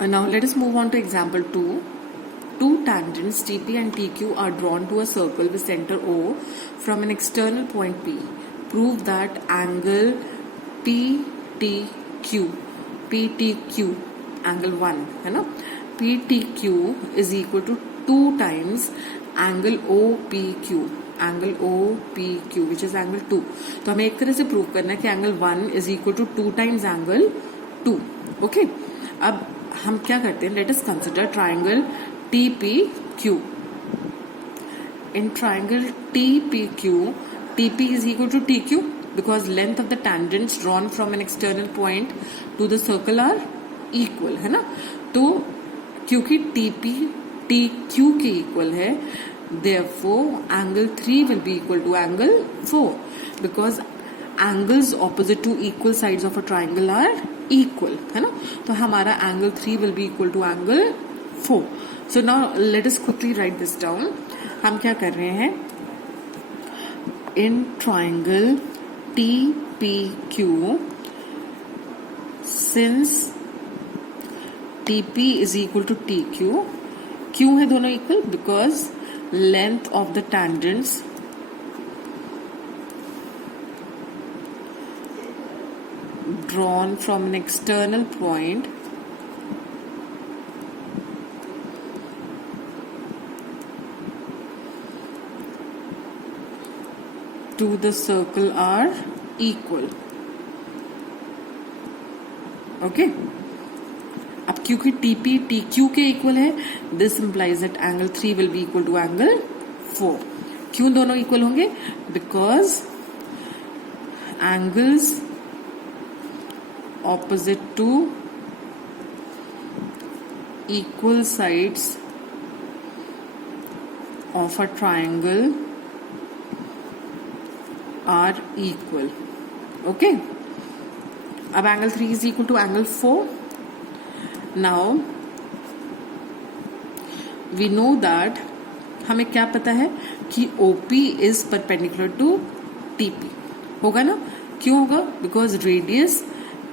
Now let us move on to example 2. Two tangents TP and TQ are drawn to a circle with center O from an external point P. Prove that angle PTQ angle 1 है ना, PTQ is equal to 2 times angle OPQ, angle OPQ which is angle 2. तो हमें एक तरह से prove करना है कि angle 1 is equal to 2 times angle 2. Okay, अब हम क्या करते हैं, let us consider triangle TPQ. In triangle TPQ, TP is equal to TQ because length of the tangents drawn from an external point to the circle are equal, है ना. तो क्योंकि TP TQ के इक्वल है, therefore angle 3 will be equal to angle 4 because angles opposite to equal sides of a triangle are equal, है ना. तो हमारा angle 3 will be equal to angle 4. So now let us quickly write this down. हम क्या कर रहे हैं, in triangle TPQ, since TP is equal to TQ, क्यों है दोनों equal, because length of the tangents drawn from an external point to the circle are equal. Okay, अब क्योंकि TP TQ के इक्वल है, this implies that angle 3 will be equal to angle 4. क्यों दोनों equal होंगे, because angles opposite to equal sides of a triangle are equal. Okay, अब angle 3 is equal to angle 4. Now we know that हमें क्या पता है कि OP is perpendicular to TP. होगा ना, क्यों होगा, because radius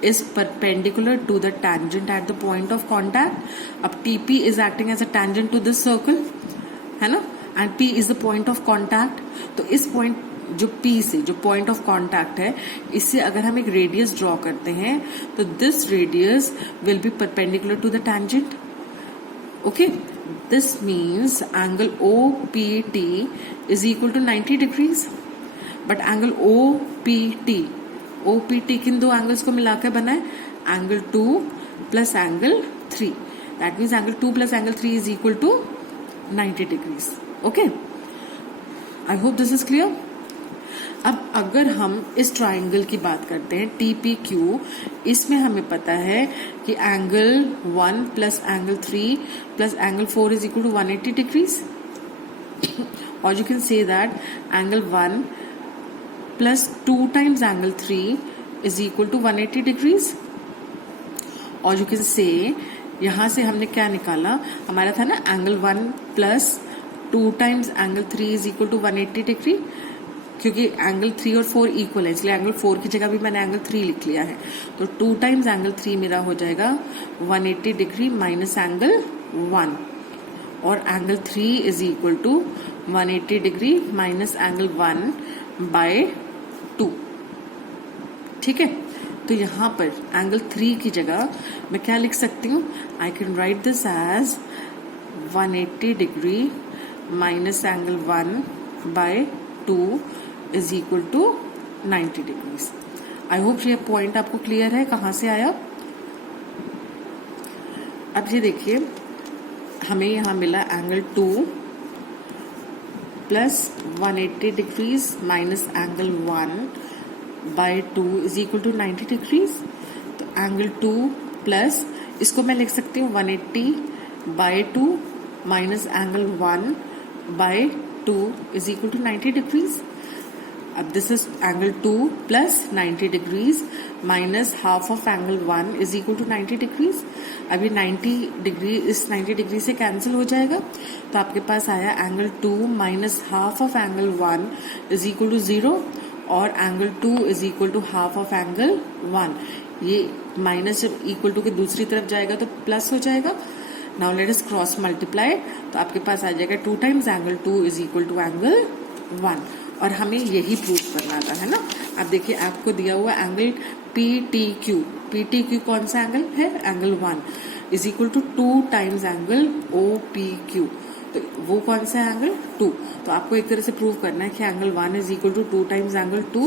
is perpendicular to the tangent at the point of contact. अब TP is acting as a tangent to this circle, है ना, and P is the point of contact. तो इस point जो P से जो पॉइंट ऑफ कांटेक्ट है, इससे अगर हम एक रेडियस ड्रॉ करते हैं तो this radius will be perpendicular to the tangent. Okay, this means angle OPT is equal to 90 degrees. But angle OPT किन दो एंगल्स को मिलाकर बना है, angle 2 plus angle 3. That means angle 2 plus angle 3 is equal to 90 degrees. Okay, I hope this is clear. अब अगर हम इस ट्राइंगल की बात करते हैं TPQ, इसमें हमें पता है कि angle 1 plus angle 3 plus angle 4 is equal to 180 degrees. और you can say that angle 1 plus 2 times angle 3 is equal to 180 degrees. और यू कैन से यहां से हमने क्या निकाला, हमारा था ना angle 1 plus 2 times angle 3 is equal to 180 degree. क्योंकि एंगल 3 और 4 इक्वल है, इसलिए एंगल 4 की जगह भी मैंने एंगल 3 लिख लिया है. तो 2 टाइम्स एंगल 3 मेरा हो जाएगा 180 डिग्री माइनस एंगल 1, और angle 3 is equal to 180 degree minus angle 1 by 2. ठीक है, तो यहां पर एंगल 3 की जगह मैं क्या लिख सकती हूँ, I can write this as 180 degree minus angle 1 by 2 is equal to 90 degrees. I hope ये पॉइंट आपको क्लियर है कहां से आया. अब ये देखिए, हमें यहां मिला angle 2 plus 180 degrees minus angle 1 by 2 is equal to 90 degrees. तो एंगल 2 प्लस, इसको मैं लिख सकती हूँ 180 by 2 minus angle 1 by 2 is equal to 90 degrees. अब this is angle 2 plus 90 degrees minus half of angle 1 is equal to 90 degrees. अभी 90 degree इस 90 degree से कैंसिल हो जाएगा, तो आपके पास आया angle 2 minus half of angle 1 is equal to 0 और angle 2 is equal to half of angle 1. ये माइनस जब इक्वल टू के दूसरी तरफ जाएगा तो प्लस हो जाएगा. Now let us cross multiply. तो आपके पास आ जाएगा 2 times angle 2 is equal to angle 1. और हमें यही प्रूव करना था, है ना. अब देखिए आपको दिया हुआ एंगल PTQ. PTQ कौन सा एंगल है? Angle 1 is equal to 2 times angle OPQ. तो वो कौन सा एंगल? 2. तो आपको एक तरह से प्रूव करना है कि angle 1 is equal to 2 times angle 2,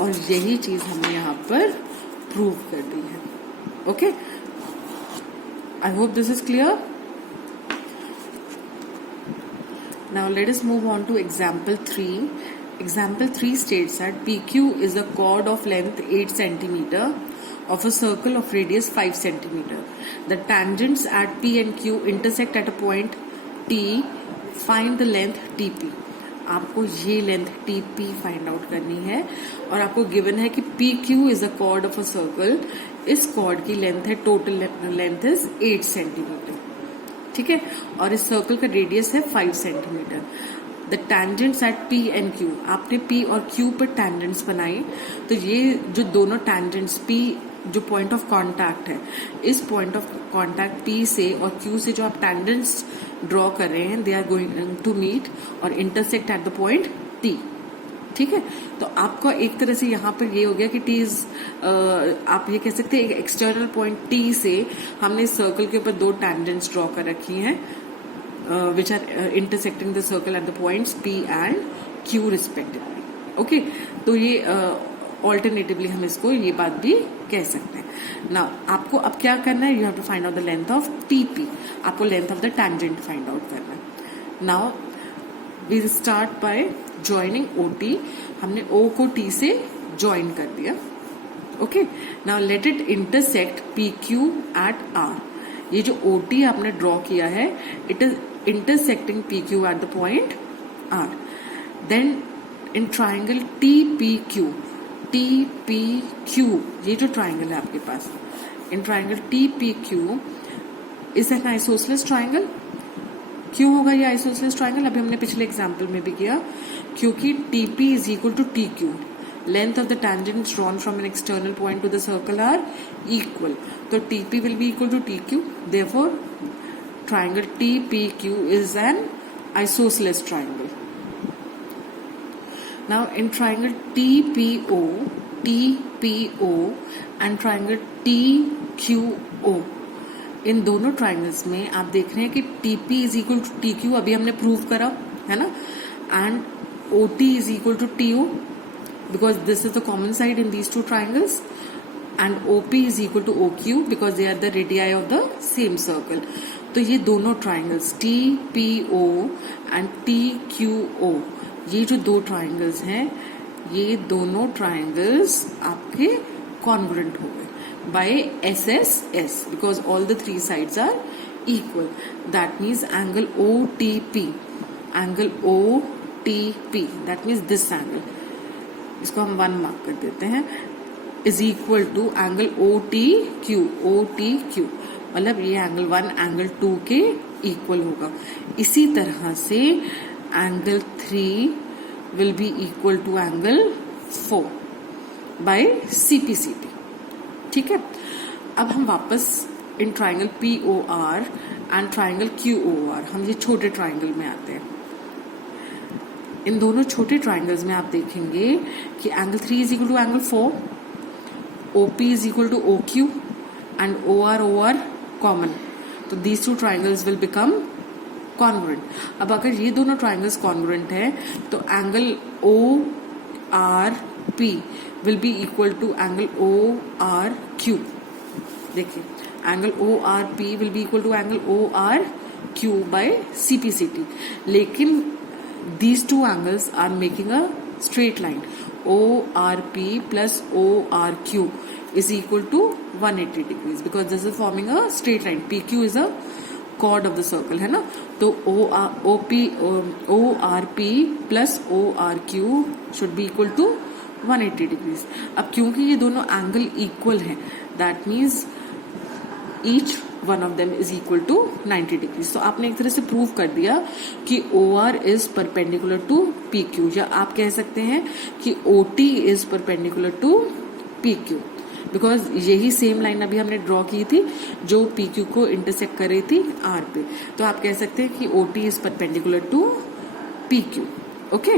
और यही चीज हमने यहाँ पर प्रूव कर दी है. Okay, I hope this is clear. Now let us move on to example 3. Example 3 states that PQ is a chord of length 8 cm of a circle of radius 5 cm. The tangents at P and Q intersect at a point T. Find the length TP. आपको ये length TP find out करनी है, और आपको given है कि PQ is a chord of a circle. इस chord की लेंथ है, टोटल लेंथ इज 8 सेंटीमीटर. ठीक है, और इस सर्कल का रेडियस है 5 centimetre. The tangents at P and Q. आपने P और Q पर टैंजेंट्स बनाए, तो ये जो दोनों टैंजेंट्स P जो पॉइंट ऑफ कांटेक्ट है, इस पॉइंट ऑफ कांटेक्ट P से और Q से जो आप टैंजेंट्स ड्रॉ कर रहे हैं, they are going to meet और intersect at the point T. ठीक है, तो आपका एक तरह से यहाँ पर ये हो गया कि T इज, आप ये कह सकते हैं एक एक्सटर्नल पॉइंट T से हमने इस सर्कल के ऊपर 2 टैंजेंट्स ड्रॉ कर रखी हैं which are intersecting the circle at the points P and Q respectively. Okay, तो ये ऑल्टरनेटिवली हम इसको ये बात भी कह सकते हैं. नाउ आपको अब क्या करना है? You have to find out the length of TP. आपको length of the tangent find out करना है. Now we start by joining OT. हमने O को T से ज्वाइन कर दिया. Okay, now let it intersect PQ at R. ये जो OT आपने ड्रॉ किया है, it is intersecting PQ at the point R. Then in triangle TPQ. ये जो ट्राइंगल है आपके पास, इन triangle TPQ is an isosceles triangle. क्यों होगा ये आइसोसेलेस ट्राइंगल? अभी हमने पिछले एग्जाम्पल में भी किया, क्योंकि TP is equal to TQ. Length of the tangents drawn from an external point to the circle are equal. तो TP will be equal to TQ. Therefore, triangle TPQ is an isosceles triangle. Now, in triangle TPO and triangle TQO, इन दोनों triangles में आप देख रहे हैं कि TP is equal to TQ. अभी हमने प्रूव करा है ना. And OT is equal to TO because this is the common side in these two triangles, and OP is equal to OQ because they are the radii of the same circle. तो ये दोनों triangles TPO and TQO, ये जो 2 triangles हैं, ये दोनों triangles आपके congruent हो गए by SSS because all the 3 sides are equal. That means angle OTP, that means this angle, इसको हम 1 मार्क कर देते हैं, is equal to angle OTQ. मतलब ये एंगल 1 एंगल 2 के इक्वल होगा. इसी तरह से angle 3 will be equal to angle 4 by CPCT. ठीक है, अब हम वापस in triangle POR and triangle QOR, हम ये छोटे ट्राइंगल में आते हैं. इन दोनों छोटे ट्राइंगल्स में आप देखेंगे कि angle 3 is equal to angle 4, OP is equal to OQ and OR common. तो these 2 triangles will become congruent. अब अगर ये दोनों ट्राइंगल्स कॉन्ग्रुएंट है तो angle ORP will be equal to angle ORQ. देखिए, angle ORP will be equal to angle ORQ by CPCT. लेकिन these 2 angles are making a straight line. ORP plus ORQ is equal to 180 degrees because this is forming a straight line. PQ is a chord of the circle, है ना. तो ORP plus ORQ should be equal to 180 degrees. अब क्योंकि ये दोनों angle equal हैं, that means each one of them is equal to 90 degrees. तो आपने एक तरह से प्रूव कर दिया कि OR is perpendicular to PQ, या आप कह सकते हैं कि OT is perpendicular to PQ. Because यही सेम लाइन अभी हमने ड्रॉ की थी जो पी क्यू को इंटरसेक्ट कर रही थी आर पे। तो आप कह सकते हैं कि O T is perpendicular to P Q. Okay,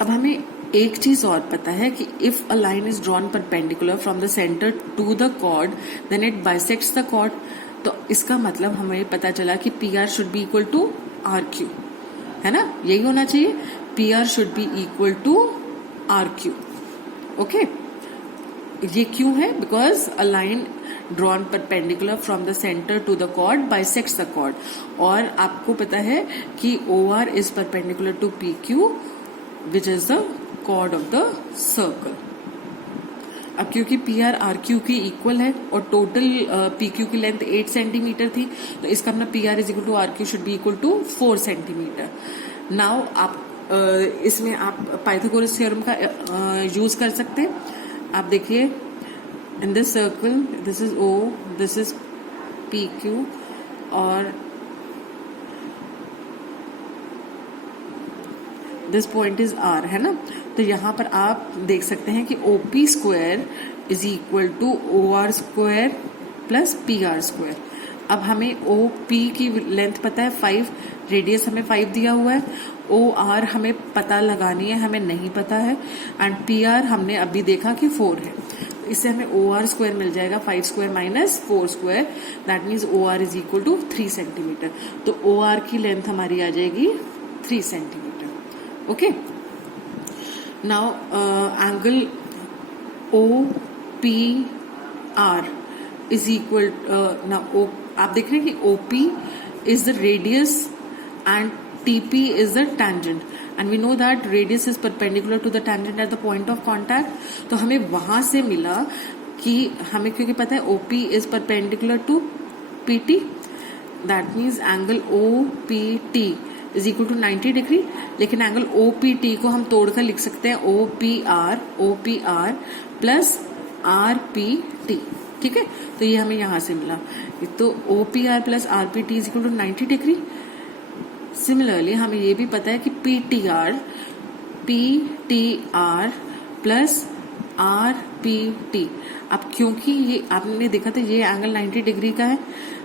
अब हमें एक चीज और पता है कि if a line is drawn perpendicular from the centre to the chord then it bisects the chord. तो इसका मतलब हमें पता चला कि P R should be equal to R Q, है ना, यही होना चाहिए, P R should be equal to R Q. Okay, ये क्यों है? Because a line drawn perpendicular from the centre to the chord bisects the chord, और आपको पता है कि O R is perpendicular to P Q which is the chord of the circle. अब क्योंकि पी आर आर क्यू की equal है और टोटल पी क्यू की लेंथ 8 सेंटीमीटर थी, तो इसका मतलब P R is equal to R Q should be equal to 4 centimetre. Now आप इसमें आप पाइथागोरस थ्योरम का यूज कर सकते हैं। आप देखिए, in this circle this is O, this is P Q और दिस पॉइंट इज आर, है ना। तो यहां पर आप देख सकते हैं कि O P square is equal to O R square plus P R square. अब हमें ओ पी की लेंथ पता है 5, रेडियस हमें 5 दिया हुआ है, ओ आर हमें पता लगानी है, हमें नहीं पता है, एंड पी आर हमने अभी देखा कि 4 है। इससे हमें ओ आर स्क्वायर मिल जाएगा 5 square minus 4 square, that means O R is equal to 3 centimetre. तो ओ आर की लेंथ हमारी आ जाएगी 3 centimetre. Okay, now angle O P R is equal, now आप देख रहे हैं कि O P is the radius and T P is the tangent, and we know that radius is perpendicular to the tangent at the point of contact। तो हमें वहां से मिला कि हमें क्योंकि पता है OP is perpendicular to PT, that means angle OPT is equal to 90 degree. लेकिन एंगल OPT को हम तोड़कर लिख सकते हैं OPR प्लस RPT, ठीक है। तो ये हमें यहां से मिला, तो OPR plus RPT is equal to 90 degree. Similarly हमें ये भी पता है कि PTR प्लस RPT। अब क्योंकि ये आपने देखा था ये एंगल 90 डिग्री का है,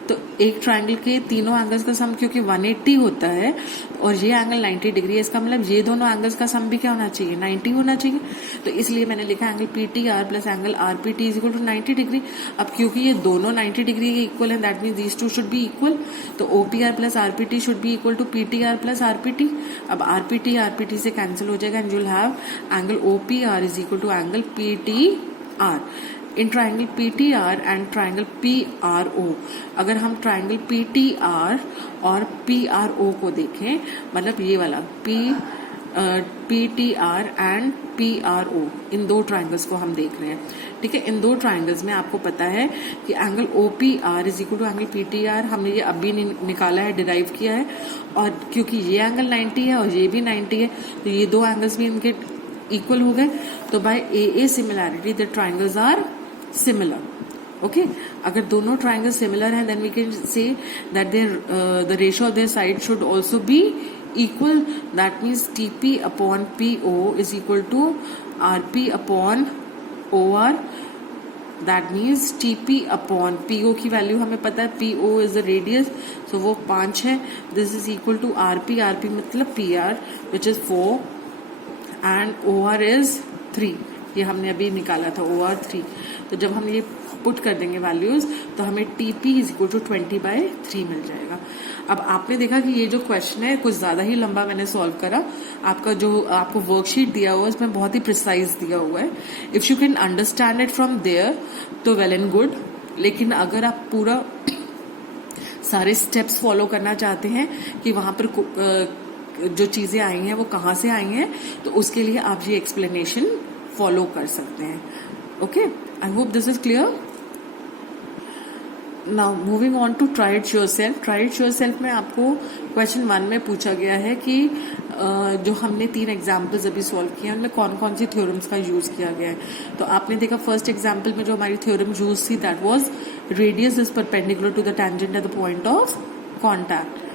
तो एक ट्रायंगल के तीनों एंगल्स का सम क्योंकि 180 होता है और ये एंगल 90 डिग्री है, इसका मतलब ये दोनों एंगल्स का सम भी क्या होना चाहिए, 90 होना चाहिए। तो इसलिए मैंने लिखा angle PTR plus angle RPT is equal to 90 degree. अब क्योंकि ये दोनों 90 डिग्री के इक्वल है, that means these two should be equal, तो OPR plus RPT should be equal to PTR plus RPT। अब RPT से कैंसिल हो जाएगा and you will have angle OPR is equal to angle PTR। In triangle PTR and triangle PRO, अगर हम triangle PTR और PRO को देखें, मतलब ये वाला PTR एंड PRO, इन दो ट्राइंगल्स को हम देख रहे हैं, ठीक है। इन दो ट्राइंगल्स में आपको पता है कि angle OPR is equal to angle PTR, हमने ये अभी निकाला है, डिराइव किया है, और क्योंकि ये एंगल 90 है और ये भी 90 है, तो ये दो एंगल्स भी इनके इक्वल हो गए। तो by AA similarity the triangles are similar. Okay, अगर दोनों ट्राइंगल सिमिलर हैं, then we can say that their the ratio of their side should also be equal, that means TP upon PO is equal to RP upon OR, that means TP upon PO की value हमें पता है, PO is the radius, so वो 5 है, this is equal to RP मतलब PR which is 4 and OR is 3, ये हमने अभी निकाला था OR 3। तो जब हम ये पुट कर देंगे वैल्यूज, तो हमें TP इज इक्वल टू 20/3 मिल जाएगा। अब आपने देखा कि ये जो क्वेश्चन है कुछ ज्यादा ही लंबा मैंने सॉल्व करा, आपका जो आपको वर्कशीट दिया हुआ है उसमें बहुत ही प्रिसाइज दिया हुआ है। If you can understand it from there तो वेल एंड गुड, लेकिन अगर आप पूरा सारे स्टेप्स फॉलो करना चाहते हैं कि वहां पर जो चीजें आई हैं वो कहाँ से आई हैं, तो उसके लिए आप ये एक्सप्लेनेशन फॉलो कर सकते हैं। Okay, I hope this is clear. Now moving on to try it yourself. Try it yourself में आपको क्वेश्चन 1 में पूछा गया है कि जो हमने 3 एग्जाम्पल्स अभी सॉल्व किए हैं उनमें कौन कौन सी थ्योरम्स का यूज किया गया है। तो आपने देखा फर्स्ट एग्जाम्पल में जो हमारी थ्योरम यूज थी that was radius is perpendicular to the tangent at the point of contact,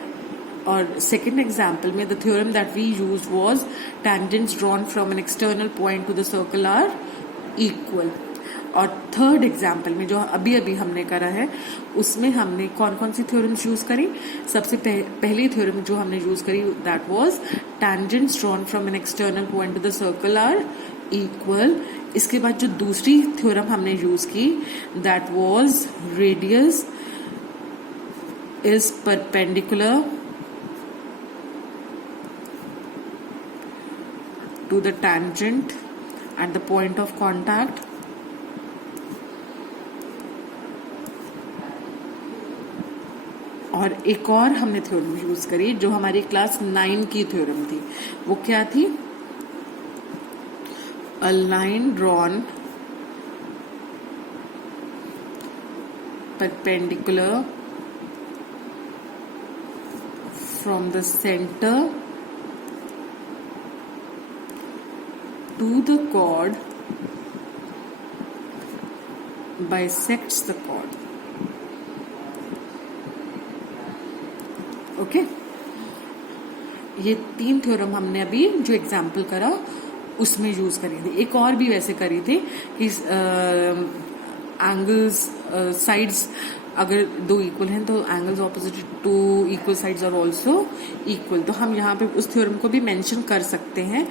और सेकेंड एग्जाम्पल में the theorem that we use was tangents drawn from an external point to the circle are equal. और third example में जो अभी अभी हमने करा है उसमें हमने कौन कौन सी थ्योरम्स यूज करी। सबसे पहली थ्योरम जो हमने यूज करी that was tangents drawn from an external point to the circle are equal। इसके बाद जो दूसरी थ्योरम हमने यूज की that was radius is perpendicular to the tangent at the point of contact। और एक और हमने थ्योरम यूज करी जो हमारी क्लास 9 की थ्योरम थी, वो क्या थी? अ line drawn perpendicular from the center to the chord bisects the chord। Okay ये 3 थ्योरम हमने अभी जो एग्जाम्पल करा उसमें यूज करी थी। एक और भी वैसे करी थी कि एंगल्स साइड्स अगर दो इक्वल हैं तो angles opposite to equal sides are also equal. तो हम यहाँ पे उस थ्योरम को भी मेंशन कर सकते हैं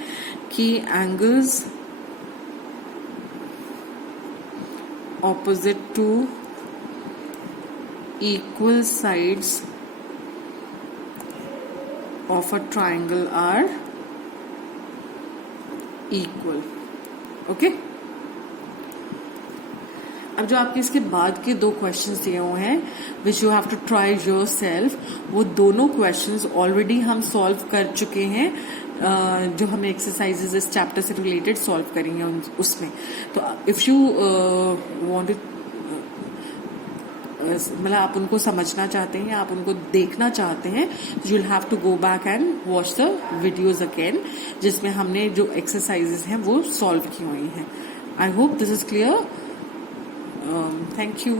कि angles opposite to equal sides of a triangle are equal। Okay अब जो आपके इसके बाद के 2 क्वेश्चंस दिए हुए हैं which you have to try yourself, वो दोनों क्वेश्चंस ऑलरेडी हम सॉल्व कर चुके हैं। जो हमें एक्सरसाइजेज इस चैप्टर से रिलेटेड सॉल्व करेंगे उसमें। तो इफ यू वांट टू मतलब आप उनको समझना चाहते हैं, आप उनको देखना चाहते हैं, you will have to go back and watch the videos again जिसमें हमने जो एक्सरसाइजेस हैं वो सॉल्व की हुई हैं। आई hope this is clear. Thank you.